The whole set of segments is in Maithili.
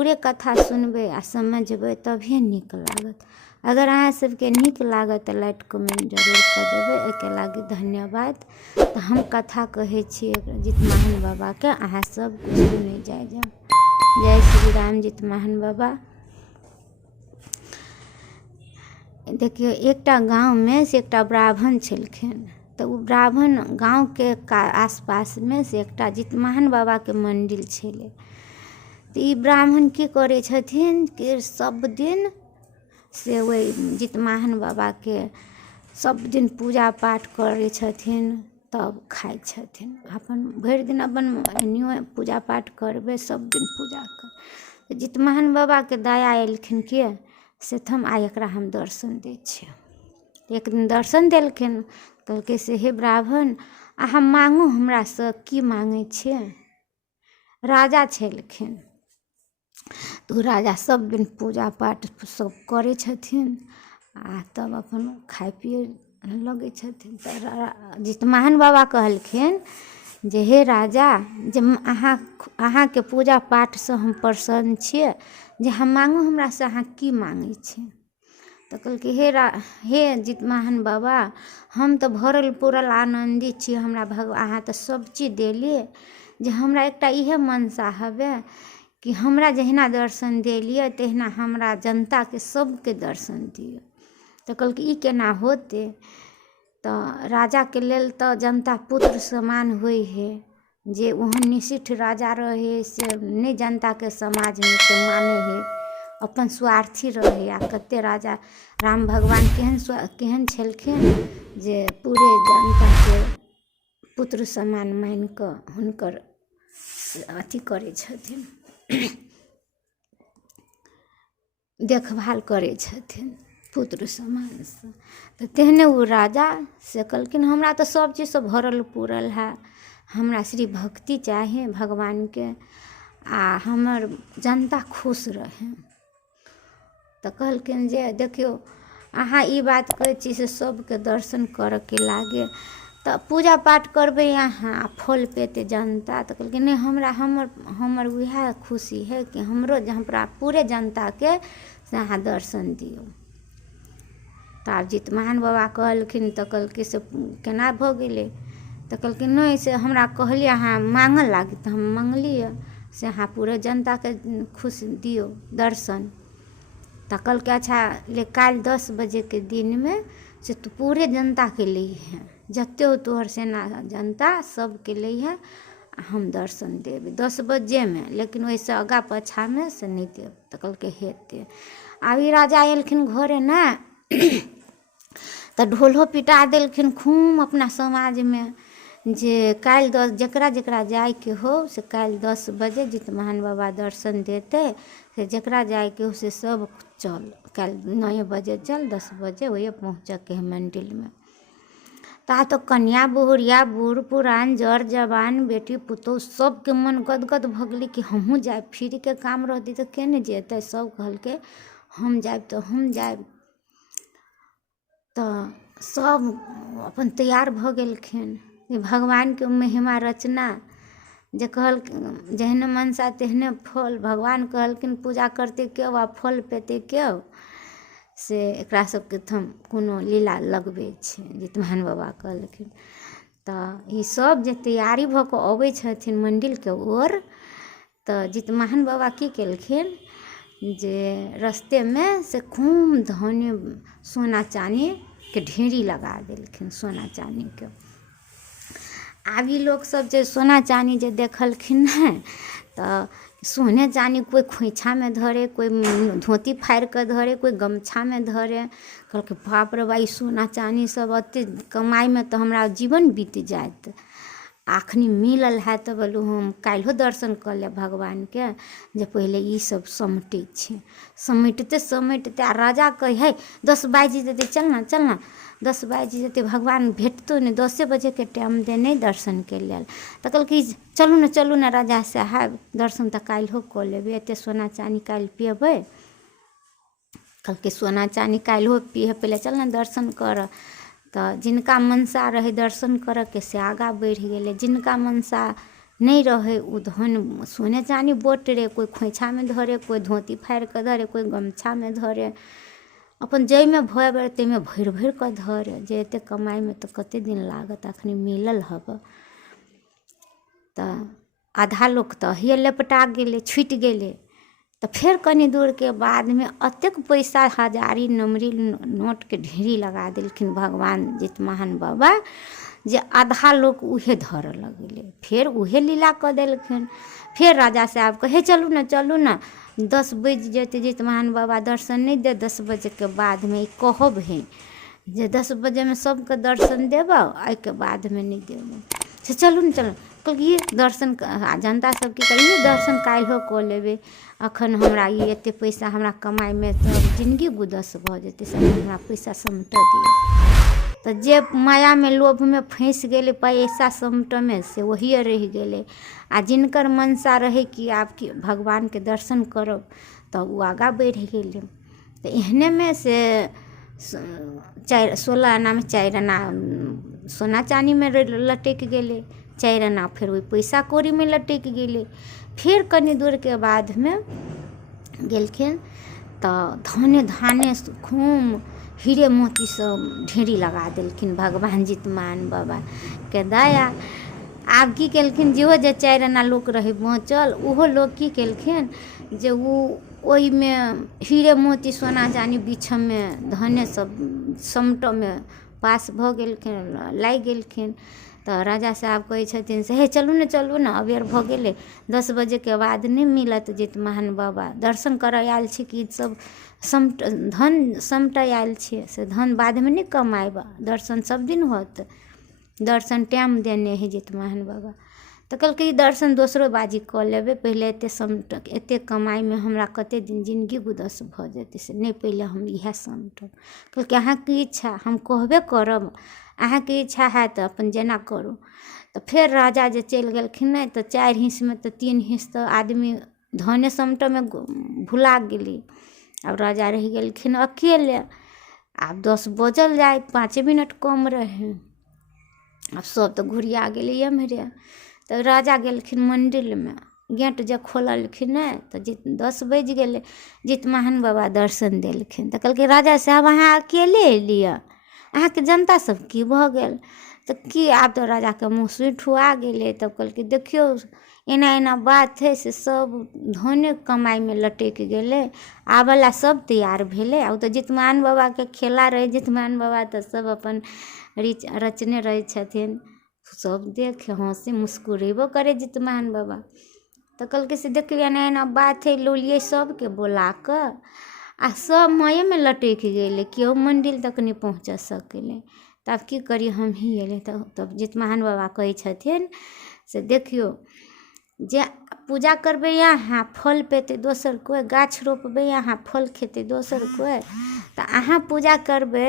पूरे कथा सुनबै आ समझबै तभिए नीक लागत। अगर अहाँ सबके नीक लागत तऽ लाइक कमेंट जरूर कऽ देबै, एहिके लागी धन्यवाद। तऽ हम कथा कहै छियै जितमाहन बाबाके, अहाँ सब सुनै जाइ जाउ। जय श्री राम जितमाहन बाबा। देखियो एकटा गाँवमे से एकटा ब्राह्मण छलखिन। तऽ ओ ब्राह्मण गाँवके आसपासमे से एकटा जितमाहन बाबाके मन्दिर छलै। तऽ ई ब्राह्मण की करै छथिन कि सब दिन से ओहि जितमाहन बाबाके सब दिन पूजा पाठ करै छथिन, तब खाइ छथिन। अपन भरि दिन अपन एनाहियो पूजा पाठ करबै, सब दिन पूजा कर। जितमाहन बाबाके दया एलखिन कि से हम आइ एकरा हम दर्शन दै छियै। एक दिन दर्शन देलखिन, कहलकै से हे ब्राह्मण अहाँ माँगू हमरासँ, की माँगै छियै। राजा छलखिन। तऽ ओ राजा सब दिन पूजा पाठ सब करै छथिन आ तब अपन खाइ पिए लगै छथिन। तऽ जितमाहन बाबा कहलखिन जे हे राजा, जे अहाँके पूजा पाठसँ हम प्रसन्न छियै, जे हम माँगू हमरासँ अहाँ की माँगै छी। तऽ कहलकै हे जितमाहन बाबा, हम तऽ भरल पूरल आनन्दी छी, हमरा अहाँ तऽ सब चीज देलिए, जे हमरा एकटा इहे मनसा हबे कि हमरा जहिना दर्शन देलिए तहिना हमरा जनताके सबके दर्शन दिअ। तऽ कहलकै ई केना होतै। तऽ राजाके लेल तऽ जनता पुत्र समान होइ है। जे ओहन निष्ठ राजा रहे से नहि जनताके समाजमे के माने है, अपन स्वार्थी रहे। आ कते राजा राम भगवान केहन छलखिन जे पूरे जनताके पुत्र समान मानि कऽ हुनकर अथी करै छथिन, देखभाल करै छथिन पुत्र समानसँ। तऽ तेहने ओ राजा से कहलखिन हमरा तऽ सब चीजसँ भरल पूरल है, हमरा श्री भक्ति चाही भगवानके, आ हमर जनता खुश रहे। तऽ कहलखिन जे देखियौ अहाँ ई बात कहै छी से सबके दर्शन करऽके लागे, तऽ पूजा पाठ करबै अहाँ आ फल पेतै जनता। तऽ कहलखिन नहि, हमर वएह खुशी है कि हमरा पूरे जनताके से अहाँ दर्शन दियौ। तऽ आब जितमाहन बाबा कहलखिन, तऽ कहलकै से केना भऽ गेलै। तऽ कहलखिन नहि, से हमरा कहलिए अहाँ माँगऽ लागी तऽ हम माँगलिए से अहाँ पूरे जनताके खुश दियौ दर्शन। तऽ कहलकै अच्छा ले काल्हि 10 बजेके दिनमे से तू पूरे जनताके लइहे, जते तोहर सेना जनता सबके लइहे, हम दर्शन देब 10 बजेमे, लेकिन ओहिसँ आगा पाछाँमे से नहि देब। तऽ कहलकै हेतै। आब ई राजा एलखिन घरे ने, तऽ ढोलो पिटा देलखिन खूब अपना समाजमे, जे काल्हि जकरा जाइके हो से काल्हि 10 बजे जितमाहन बाबा दर्शन देतै, से जकरा जाइके हो से सब चल, काल्हि 9 बजे चल, 10 बजे वही पहुँचके है मंदिरमे। ता तो कन्या बहुरिया बूढ़ पुरान जर जवान बेटी पुतोह सबके मन गदगद भऽ गेलै कि हमहूँ जायब, फ्रीके काम रहतै तऽ के नहि जेतै। सब कहलकै हम जायब तऽ हम जायब। तऽ सब अपन तैयार भऽ गेलखिन। भगवानके महिमा रचना जे जेहने मनसा तेहने फल, भगवान कहलखिन पूजा करते क्यों आ फल पेते क्यों, से एकरा सबके हम कोनो लीला लगबै छै, जितमाहन बाबा कहलखिन। तऽ ई सब जे तैयारी भऽ कऽ अबै छथिन मन्दिरके ओर, तऽ जितमाहन बाबा की केलखिन जे रस्तेमे से खूब धने सोना चानीके ढेरी लगा देलखिन, सोना चानीके। आब ई लोग सब जे सोना चानी जे देखलखिन ने, तऽ सोने चानी कोई खोइछामे धरे, कोई धोती फाड़ि कऽ धरे, कोई गमछामे धरे। कहलकै बाप रे बा, ई सोना चानी सब एते कमाइमे तऽ हमरा जीवन बीत जायत, अखनी मिलल है तऽ बोलू हम काल्हिओ दर्शन कऽ लेब भगवानके, जे पहिले ई सब समेटै छी। समेटते आ राजा कहे है 10 बाजि जेतै, चलना 10 बाजि जेतै, भगवान भेटतौ नहि, 10 बजेके टाइम दे नहि दर्शनके लेल। तऽ कहलकै चलू ने राजा साहब, दर्शन तऽ काल्हिओ कऽ लेबै, एते सोना चानी काल्हि पेबै। कहलकै सोना चानी काल्हिओ पिहे, पहिले चल ने दर्शन करऽ। तऽ जिनका मनसा रहै दर्शन करऽके से आगाँ बढ़ि गेलै, जिनका मनसा नहीं रहे उ धन सोने चानी बोटरे, कोई खोइछा में धरे, कोई धोती फाड़ के धरे, कोई गमछा में धरे, अपन जय में भय बेर ते में भर भर के धरे। जे एते कमाई में तो कते दिन लागत, अखनी मिलल हब। तो आधा लोग तो हिए लपटा गेले, छुटि गेले। तो फिर कनी दूर के बाद में अतेक पैसा हजारी नंबरी नोट के ढेरी लगा देलखिन भगवान जितवाहन बाबा, जे आधा लोग उहे धर लगले। फिर उहे लीला कर देलखिन। फिर राजा साहब कहे चलू ना 10 बज जेते जितवाहन बाबा दर्शन नहीं दे, 10 बजे के बाद में कहब है जे 10 बजे में सबके दर्शन देब, आई के बाद में नहीं देब। से चलू न चलू। कहलिए दर्शन जनता सबके कहिए दर्शन काल्हो कऽ लेबै, अखन हमरा ई एते पैसा हमरा कमाई में सब जिंदगी गुदस भऽ जेतै, सब हमरा पैसा समट दिअ। तो जे माया में लोभ में फंस गेले पैसा समट में, से वही रह गेले। आ जिनकर मनसा रहे कि आप कि भगवान के दर्शन करब, तो वो आगा बढ़ गेले। तो एहने में से 16 आना में 4 आना सोना चानी में लटक गेले, 4 आना फिर वही पैसा कौड़ी में लटक गेले। फिर कनी दूर के बाद में गेलखिन तो धाने खूब हीरे मोती सब ढेरी लगा देलखिन भगवान जितवाहन बाबा के दया। आब की केलखिन, जेहो जे 4 आना लोक रहे बचल, ओहो लोग की केलखिन जे ओहि में हीरे मोती सोना चानी बीच में धने सब समट में पास भ गेलखिन, लाग गेलखिन। तो राजा साहब कहै छथिन से हे चलू न अबेर भ गेलै, 10 बजे के बाद नहीं मिलत जितवाहन बाबा, दर्शन करय आयल छी कि सब धन समटय आयल छी, से धन बाद में नहीं कमाएब, दर्शन सब दिन होत, दर्शन टाइम देने है जितवाहन बाबा। तो कहलकै ई दर्शन दोसरो बाजी कऽ लेबै, पहिले एते कमाई में हमरा कते दिन जिंदगी गुदस भऽ जेतै, से नहीं पहिले हम इएह समटब। कहलकै अहाँके इच्छा हम कहबे करब, अहाँके इच्छा है तो अपन जेना करू। तो फिर राजा जे चलि गेलखिन नहीं, तो 4 हिस्स में तो 3 हिस्स तो आदमी धने समट में भुला गेली। अब राजा रह गेलखिन अकेले। आब 10 बजल जाए, 5 मिनट कम रहे। अब सब तो घुरिया गेले एम्हरे। तो राजा गेलखिन मंदिर में, गेट जे खोललखिन नहीं तो 10 बज गेले। जितवाहन बाबा दर्शन देलखिन। तो कहलकै राजा साहब अहाँ अकेले एलिए, अहाँके जनता सब की भऽ गेल? तो की आब तो राजा के मुँह सुइठ हुआ गेले। तब कहलकै देखियो एना बात है, से सब धने कमाई में लटक गेले, आबला सब तैयार भेले। अब तो जितवाहन बाबा के खेला रहे, जितवाहन बाबा तो सब अपन रचने रहे छथिन, सब देख हंसी मुस्कुरेबो करे जितवाहन बाबा। तो कहलकै से देखिए एना बात है, लोलिए सबके बोला कर आ सब माये में लटक गेले, केओ मंदिर तक नहीं पहुँच सकले। तब की करी, हम ही एले। तब जितवाहन बाबा कहे छथिन से देखियो जे पूजा करबे यहाँ फल पेते दोसर कोई, गाछ रोपबे यहाँ फल खेते दोसर कोई। तो अहाँ पूजा करबे,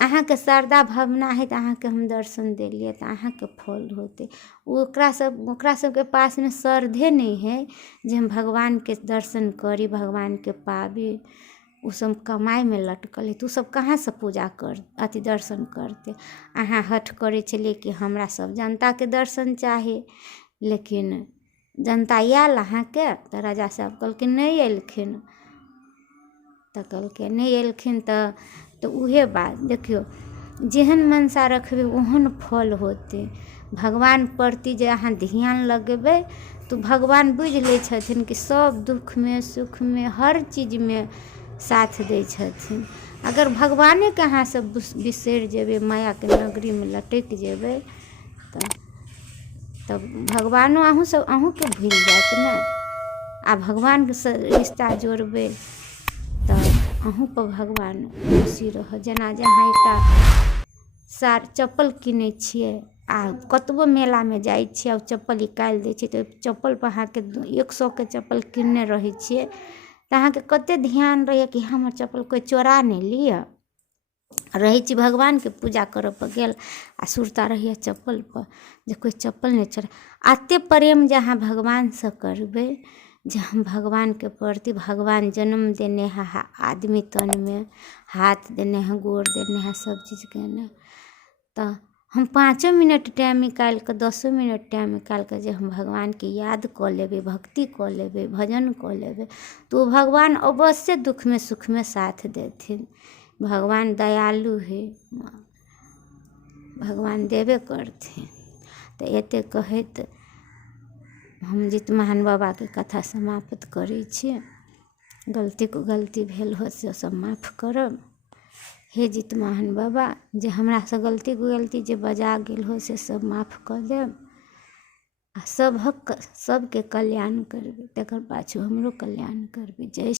अहाँ के श्रद्धा भावना है तो अहाँ के हम दर्शन देलिए तो अहाँ के फल होते। ओकरा सब के पास में श्रद्धे नहीं है जे हम भगवान के दर्शन करी, भगवान के पाबी। उ सब कमाई में लटकल है, तू सब कहाँ से पूजा कर अति दर्शन करते। अहाँ हठ करे चलिए कि हमरा सब जनता के दर्शन चाहे, लेकिन जनता आयल अहाँ के। तो राजा साहब कहलखिन नहीं एलखिन। तो कहलकै नहीं एलखिन तो उहे बात देखियो, जेहन मनसा रखबे ओहन फल होते। भगवान प्रति जे अहाँ ध्यान लगेबे तो भगवान बुझ ले छथिन कि सब दुख में सुख में हर चीज में साथ दे छथिन। अगर भगवाने के अहाँ सब बिसर जेबे, माया के नगरी में लटक जेबे, तब भगवानो अहूँ के भूल जात ना। आ भगवान के रिश्ता जोड़बे तो अहूँ पर भगवान खुशी रह। जेना जहाँ एकटा चप्पल किनै छियै, आ कतबो मेला में जाइ छियै, आ चप्पल निकालि दै छियै, तो चप्पल पर अहाँ के 100 के चप्पल किनने रहे छियै, तो अहाँ के कते ध्यान रहे कि हमर चप्पल कोई चोरा नहीं लिया। रहे छी भगवान के पूजा करऽ पर गेल, आ सुरता रहिए चप्पल पर जे कोई चप्पल नहीं चोरा। आते प्रेम जहाँ भगवान से करबे, जे हम भगवान के प्रति, भगवान जन्म देने हैं आदमी तन में, हाथ देने हैं, गोड़ देने हैं, सब चीज़ देने, तो हम 5 मिनट टाइम निकालि कऽ 10 मिनट टाइम निकालि कऽ जे हम भगवानके याद कऽ लेबै, भक्ति कऽ लेबै, भजन कऽ लेबै, तऽ ओ भगवान अवश्य दुखमे सुखमे साथ देथिन। भगवान दयालु है, भगवान देबे करथिन। तऽ एते कहैत हम जितवाहन बाबाके कथा समाप्त करै छी। गलती भेल हो से सब माफ करब। हे जितवाहन बाबा, जे हमरासँ गलती जे बजा गेल हो से सब माफ कऽ देब आ सबके कल्याण करबै, तकर पाछू हमरो कल्याण करबै। जय